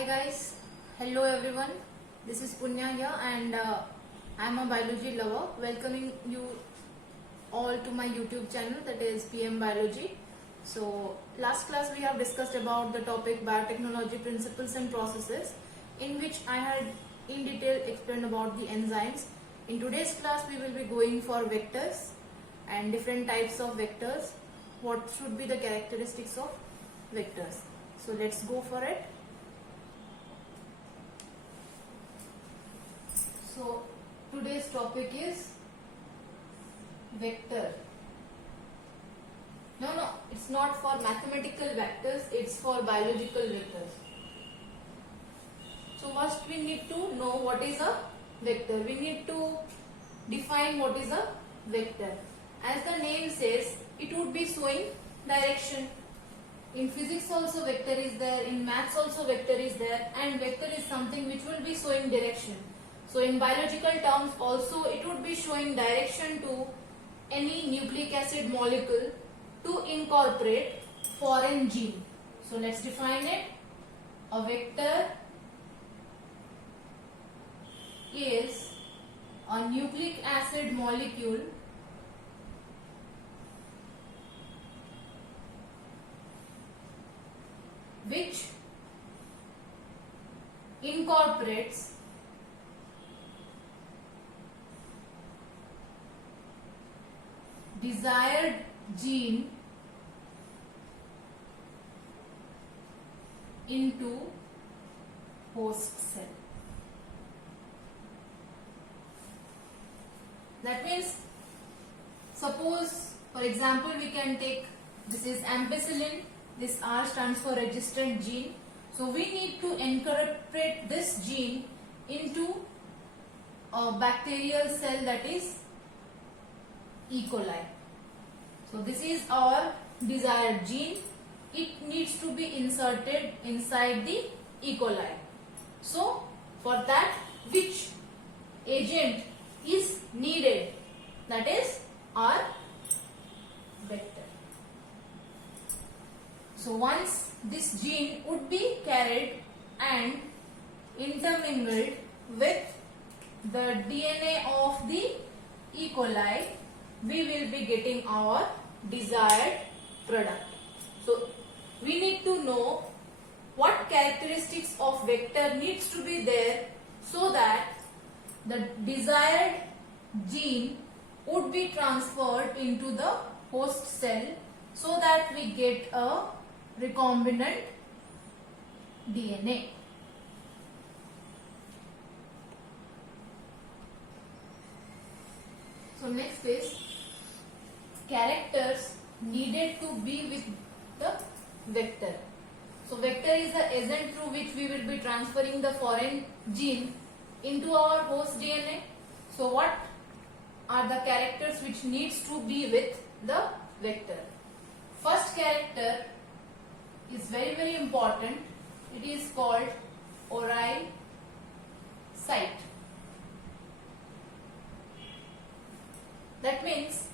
Hi guys, hello everyone. This is Punya here and I am a biology lover. Welcoming you all to my YouTube channel, that is PM Biology. So last class we have discussed about the topic biotechnology principles and processes, in which I had in detail explained about the enzymes. In today's class we will be going for vectors and different types of vectors. What should be the characteristics of vectors? So let's go for it. So today's topic is vector. No, it's not for mathematical vectors, it's for biological vectors. So first we need to know what is a vector. We need to define what is a vector. As the name says, it would be showing direction. In physics also vector is there, in maths also vector is there, and vector is something which will be showing direction. So in biological terms also it would be showing direction to any nucleic acid molecule to incorporate foreign gene. So let's define it. A vector is a nucleic acid molecule which incorporates desired gene into host cell. That means, suppose for example we can take, this is ampicillin, this R stands for resistant gene. So we need to incorporate this gene into a bacterial cell, that is E. coli. So this is our desired gene. It needs to be inserted inside the E. coli. So for that, which agent is needed? That is our vector. So once this gene would be carried and intermingled with the DNA of the E. coli, we will be getting our desired product. So we need to know what characteristics of vector needs to be there so that the desired gene would be transferred into the host cell so that we get a recombinant DNA. So next is characters needed to be with the vector. So vector is the agent through which we will be transferring the foreign gene into our host DNA. So what are the characters which needs to be with the vector? First character is very important. It is called ORI site. That means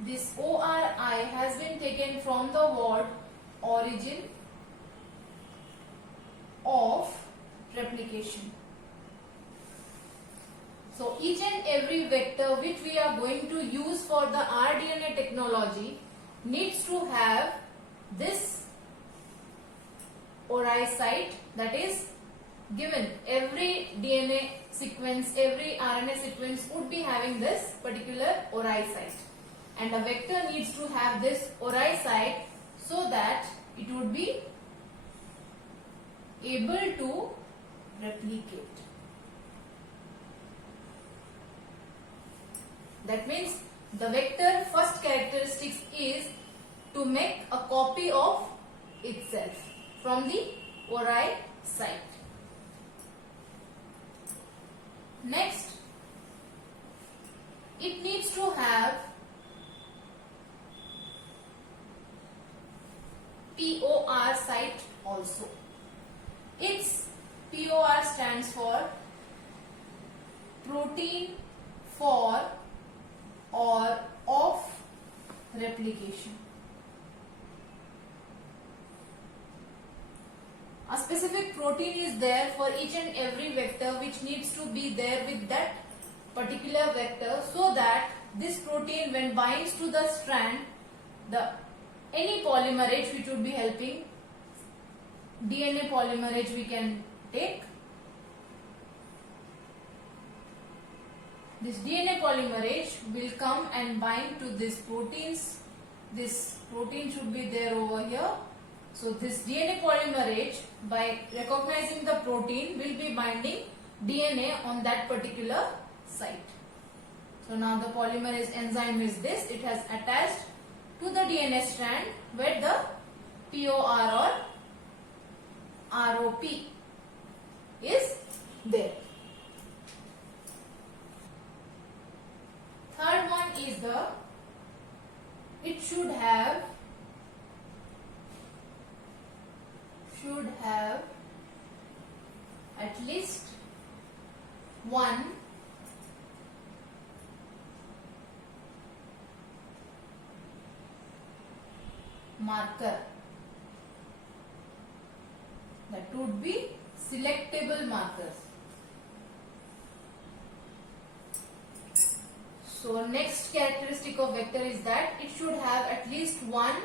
this ORI has been taken from the word origin of replication. So each and every vector which we are going to use for the rDNA technology needs to have this ORI site, that is given. Every DNA sequence, every RNA sequence would be having this particular ORI site, and a vector needs to have this ORI site so that it would be able to replicate. That means the vector first characteristics is to make a copy of itself from the ORI site. Next, it needs to have POR site also. Its POR stands for protein for or of replication. A specific protein is there for each and every vector which needs to be there with that particular vector, so that this protein when binds to the strand, the any polymerase which would be helping, DNA polymerase we can take. This DNA polymerase will come and bind to these proteins. This protein should be there over here. So this DNA polymerase, by recognizing the protein, will be binding DNA on that particular site. So now the polymerase enzyme is this. It has attached to the DNA strand where the POR or ROP is there. Third one is it should have at least one marker, that would be selectable markers. So next characteristic of vector is that it should have at least one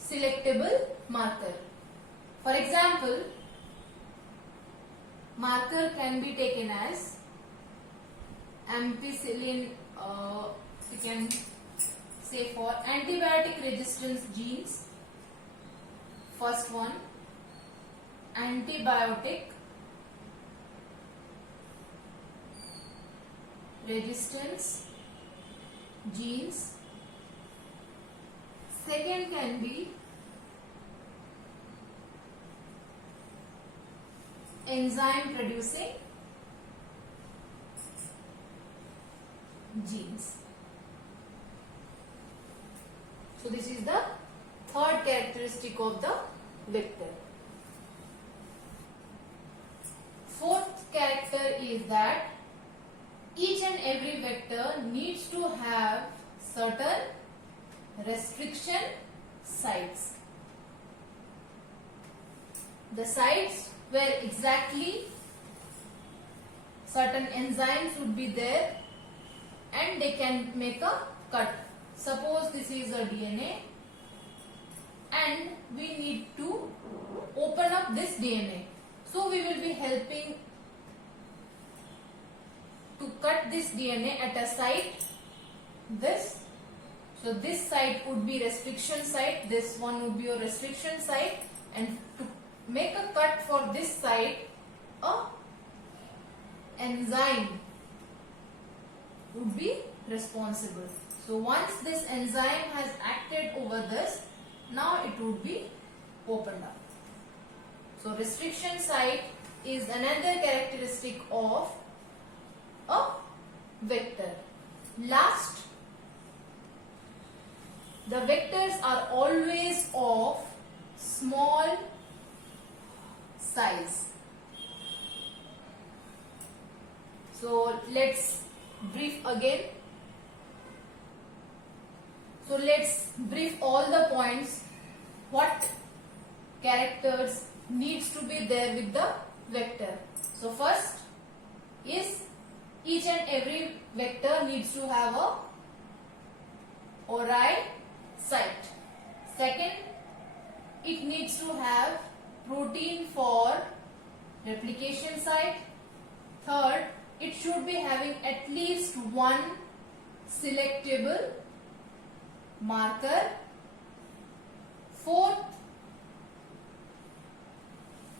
selectable marker. For example, marker can be taken as ampicillin, we can say for antibiotic resistance genes. First one, antibiotic resistance genes. Second can be enzyme producing genes. So this is the third characteristic of the vector. Fourth character is that each and every vector needs to have certain restriction sites. The sites where exactly certain enzymes would be there and they can make a cut. Suppose this is a DNA and we need to open up this DNA. So we will be helping to cut this DNA at a site, this. So this site would be restriction site, this one would be a restriction site, and to make a cut for this site, a enzyme would be responsible. So once this enzyme has acted over this, now it would be opened up. So restriction site is another characteristic of a vector. Last, the vectors are always of small size. So let's brief again. So let's brief all the points. What characters needs to be there with the vector. So first is each and every vector needs to have a ORI site. Second, it needs to have protein for replication site. Third, it should be having at least one selectable marker. Fourth,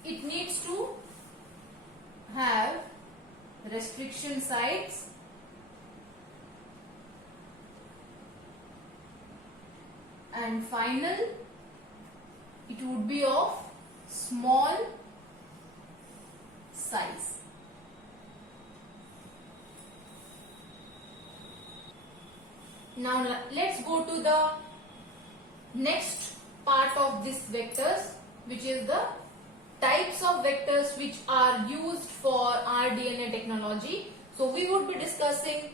it needs to have restriction sites. And final, it would be of small size. Now let's go to the next part of these vectors, which is the types of vectors which are used for rDNA technology. So we would be discussing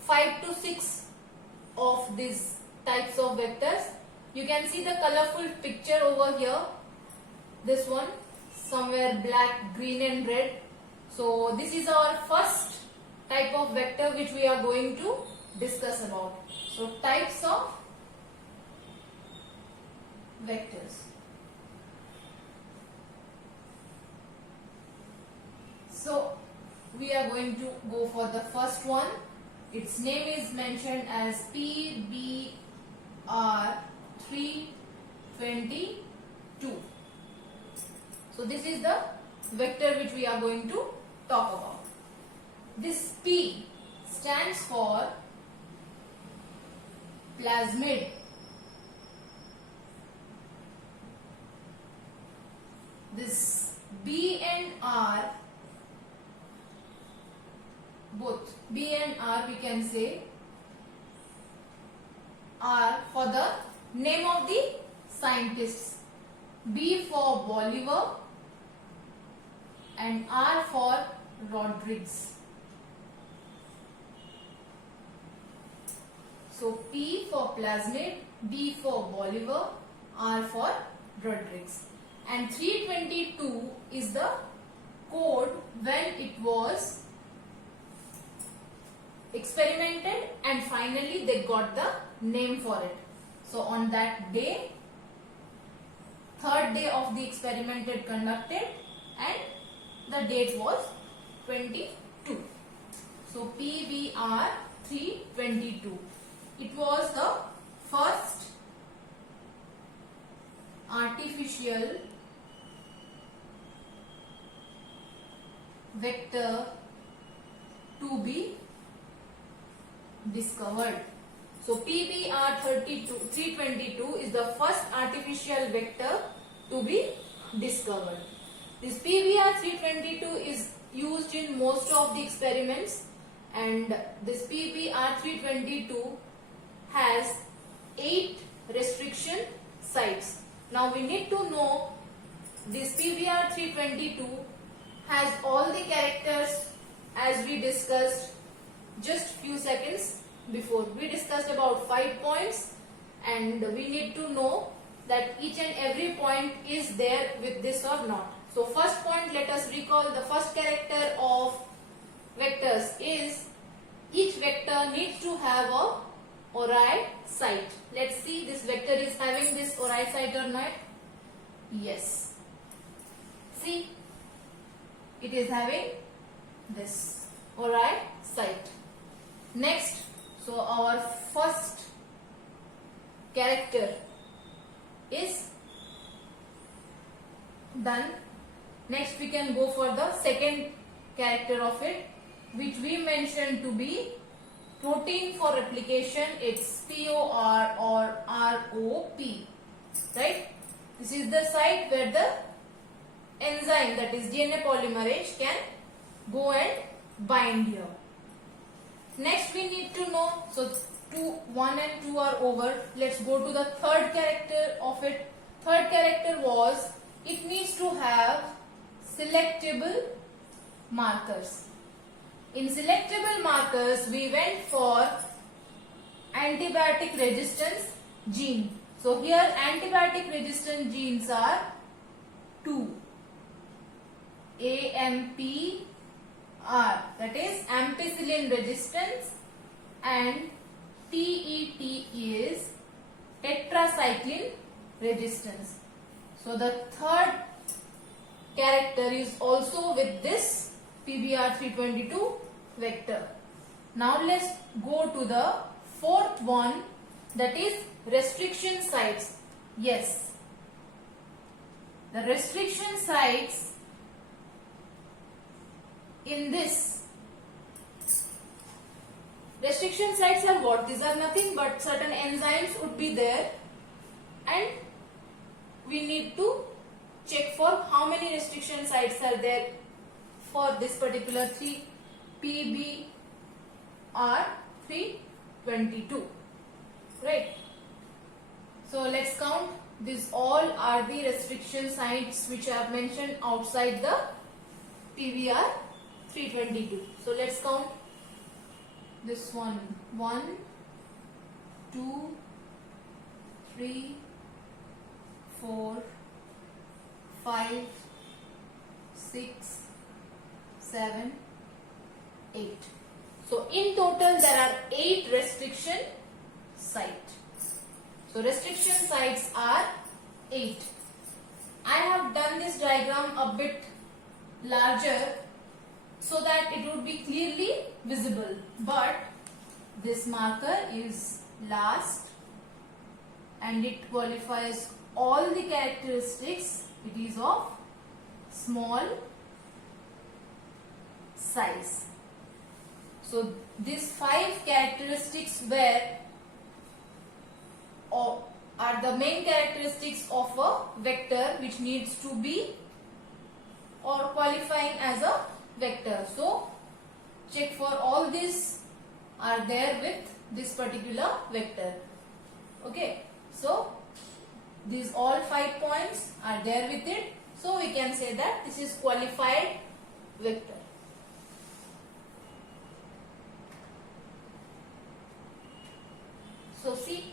5 to 6 of these types of vectors. You can see the colorful picture over here. This one. somewhere black, green and red. So this is our first type of vector which we are going to discuss about. So types of vectors. So we are going to go for the first one. Its name is mentioned as PBR322. So this is the vector which we are going to talk about. This P stands for plasmid. This B and R, both B and R we can say, are for the name of the scientists. B for Bolivar and R for Rodrigues. So P for plasmid, B for Bolivar, R for Rodrigues. And 322 is the code when it was experimented and finally they got the name for it. So on that day, third day of the experiment it conducted and the date was 22. So PBR 322. It was the first artificial vector to be discovered. So PBR 322 is the first artificial vector to be discovered. This PBR 322 is used in most of the experiments, and this PBR 322 has 8 restriction sites. Now we need to know this PBR 322 has all the characters as we discussed just few seconds before. We discussed about 5 points and we need to know that each and every point is there with this or not. So first point, let us recall the first character of vectors is each vector needs to have a ORI site. Let's see, this vector is having this ORI site or not? Yes. See, it is having this ORI site. Next, so our first character is done. Next we can go for the second character of it, which we mentioned to be protein for replication. It's POR or ROP, right? This is the site where the enzyme, that is DNA polymerase, can go and bind here. Next we need to know, so 1 and 2 are over. Let's go to the third character of it. Third character was, it needs to have selectable markers. In selectable markers, we went for antibiotic resistance gene. So here antibiotic resistant genes are 2. AMPR, that is ampicillin resistance, and TET is tetracycline resistance. So the third character is also with this PBR 322 vector. Now let's go to the fourth one, that is restriction sites. Yes, the restriction sites in this, restriction sites are what? These are nothing but certain enzymes would be there, and we need to check for how many restriction sites are there for this particular PBR 322, right? So let's count. These all are the restriction sites which are mentioned outside the PBR 322. So let's count this one. 1, 2, 3, 4, 5, 6, 7, 8. So in total there are 8 restriction sites. So restriction sites are 8. I have done this diagram a bit larger so that it would be clearly visible, but this marker is last and it qualifies all the characteristics. It is of small size. So these 5 characteristics are the main characteristics of a vector which needs to be or qualifying as a vector. So check for all these are there with this particular vector. Okay, so these all 5 points are there with it. So we can say that this is qualified vector. So see,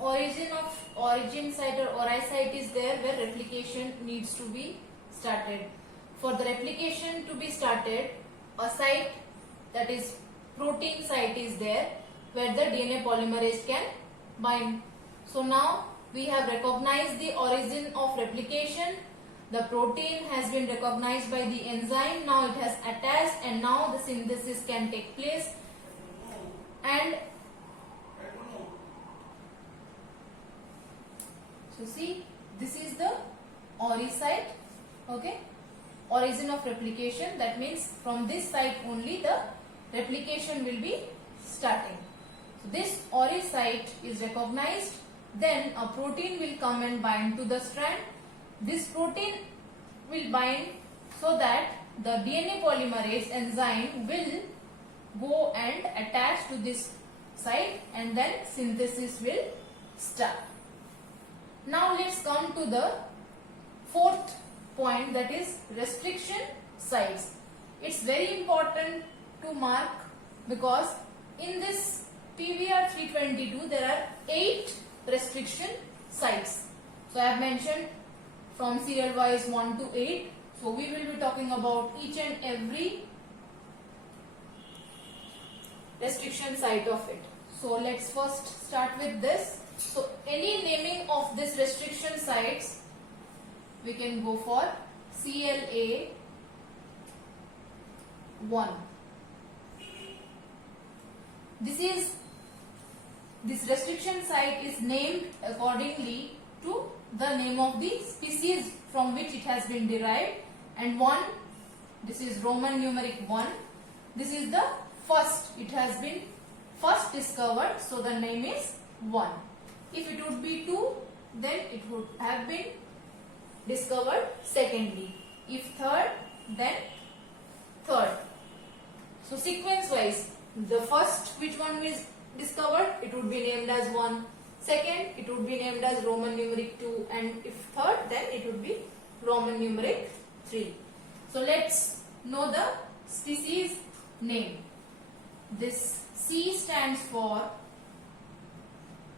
origin site or ori site is there where replication needs to be started. For the replication to be started, a site, that is protein site, is there where the DNA polymerase can bind. So now we have recognized the origin of replication. The protein has been recognized by the enzyme. Now it has attached and now the synthesis can take place. And so see, this is the ori site. Okay, origin of replication, that means from this site only the replication will be starting. So this ori site is recognized, then a protein will come and bind to the strand. This protein will bind so that the DNA polymerase enzyme will go and attach to this site and then synthesis will start. Now let's come to the 4th point, that is restriction sites. It's very important to mark because in this PVR 322 there are 8 restriction sites. So I have mentioned from serial wise 1 to 8. So we will be talking about each and every restriction site of it. So let's first start with this. So any naming of this restriction sites, we can go for CLA 1. This restriction site is named accordingly to the name of the species from which it has been derived, and 1, this is Roman numeric 1. This is the first, it has been first discovered, so the name is 1. If it would be 2, then it would have been discovered secondly. If third, then third. So sequence wise, the first which one is discovered, it would be named as 1. Second, it would be named as Roman numeric 2, and if third, then it would be Roman numeric 3. So let's know the species name. This C stands for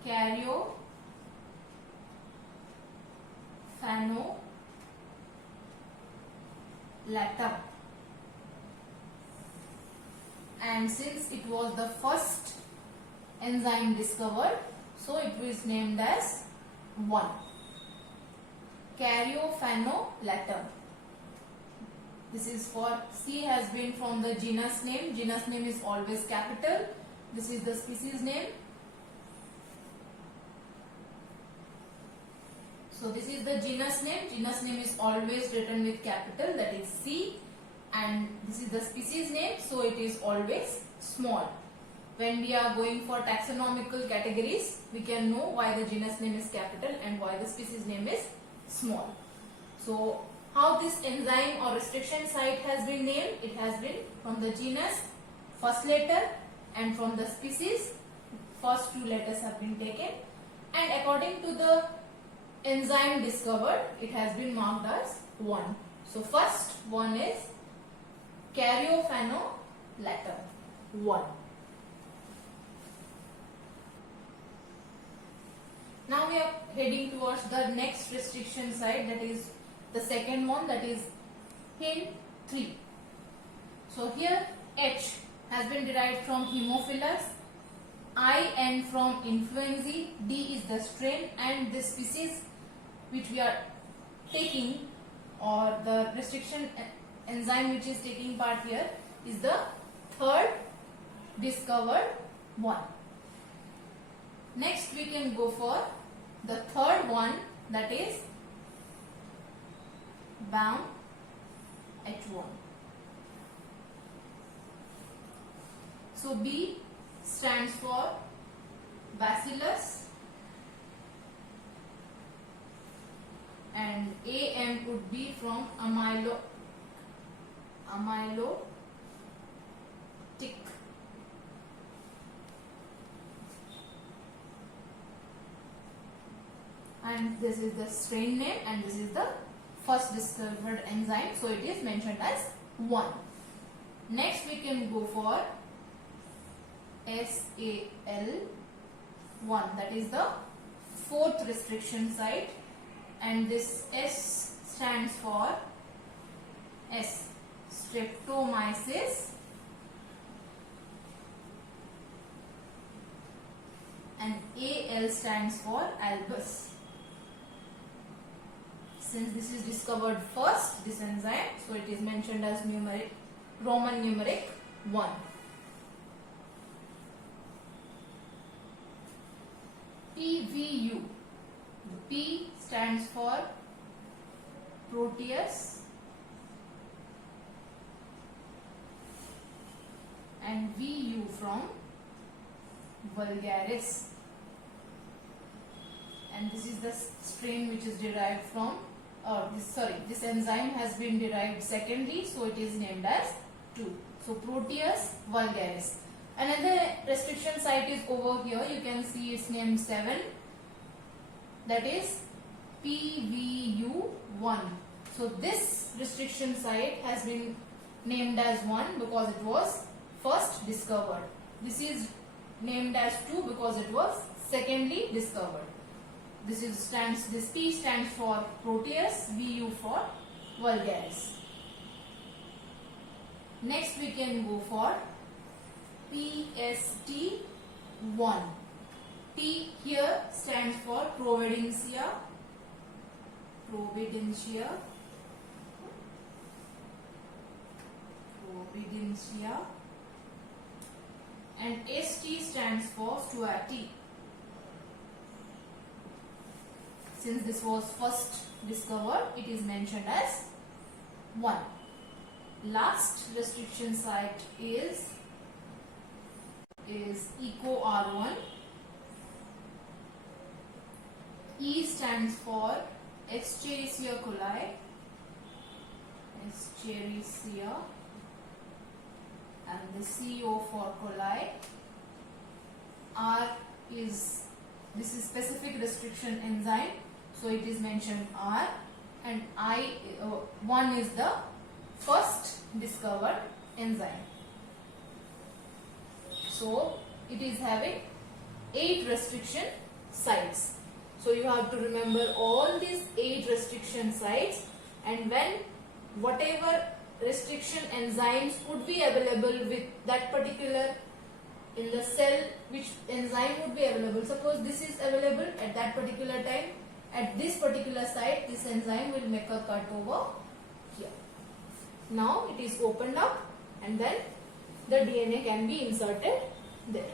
Caryophanolatum, and since it was the first enzyme discovered, so it was named as 1. Caryophanolatum. This is for C has been from the genus name. Genus name is always capital. This is the species name. So this is the genus name. Genus name is always written with capital, that is C, and this is the species name, so it is always small. When we are going for taxonomical categories, we can know why the genus name is capital and why the species name is small. So how this enzyme or restriction site has been named? It has been from the genus, first letter, and from the species, first 2 letters have been taken, and according to the enzyme discovered, it has been marked as 1. So first one is Caryophanolatum 1. Now we are heading towards the next restriction site, that is the second one, that is Hint 3. So here H has been derived from Haemophilus, IN from influenzae, D is the strain, and this species which we are taking, or the restriction enzyme which is taking part here, is the third discovered one. Next we can go for the third one, that is BAM H1. So B stands for Bacillus and AM would be from amylotic. And this is the strain name and this is the first discovered enzyme, so it is mentioned as 1. Next we can go for SAL1, that is the fourth restriction site, and this S stands for Streptomyces and AL stands for Albus. Since this is discovered first, this enzyme, so it is mentioned as Roman numeric 1. PVU. The P stands for Proteus and VU from vulgaris, and this is the strain which is derived from, this enzyme has been derived secondly, so it is named as 2. So Proteus vulgaris. Another restriction site is over here, you can see its name 7, that is PVU1. So this restriction site has been named as 1 because it was first discovered. This is named as 2 because it was secondly discovered. This P stands for Proteus, VU for vulgaris. Next we can go for PST1. P here stands for Providencia. And ST stands for Stuati. Since this was first discovered, it is mentioned as 1. Last restriction site is EcoR1. E stands for Escherichia coli. And the CO for coli. R is, this is specific restriction enzyme, so it is mentioned R, and I1 is the first discovered enzyme. So it is having 8 restriction sites. So you have to remember all these 8 restriction sites, and when whatever restriction enzymes would be available with that particular, in the cell, which enzyme would be available. Suppose this is available at that particular time, at this particular site, this enzyme will make a cut over here. Now it is opened up and then the DNA can be inserted there.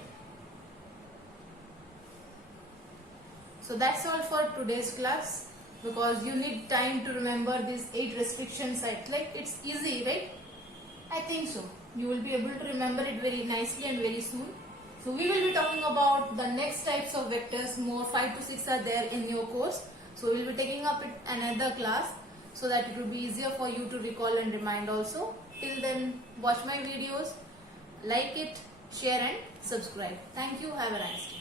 So that's all for today's class, because you need time to remember these 8 restriction sites. Like, it's easy, right? I think so. You will be able to remember it very nicely and very soon. So we will be talking about the next types of vectors. More 5 to 6 are there in your course. So we will be taking up another class so that it will be easier for you to recall and remind also. Till then, watch my videos, like it, share and subscribe. Thank you. Have a nice day.